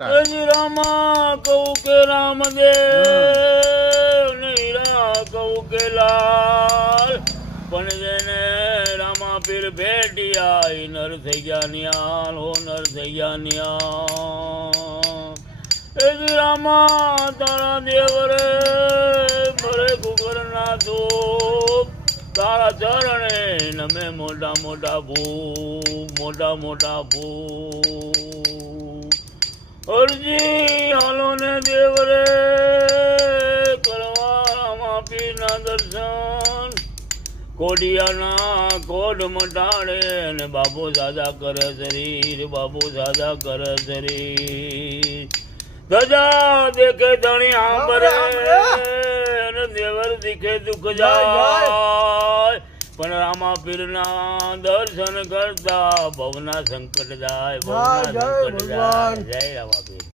રામા કહું કે રામદેવ ને હીરા કહું કે લાલ પણ જેને રામા પીર ભેટિયા ઈ નર થઈ ગયા નિયાલ હો નર થઈ ગયા નિયાલ રામા તારા દેવરે મરે કુકર ના ધૂપ તારા ચરણે નમે મોટા મોટા ભૂ અરજી હાલો ને દેવરે કરવા રામા પીરના દર્શન કોડિયાના કોડ મટાડે ને બાબુ દાદા કરે શરીર બાબુ દાદા કરે શરીર ધજા દેખે ધણી આંબરે ને દેવર દીખે દુઃખ જાય પણ રામા પીરના દર્શન કરતા ભવના સંકટ જાય ભવના સંકટ જાય જય રામા પીર।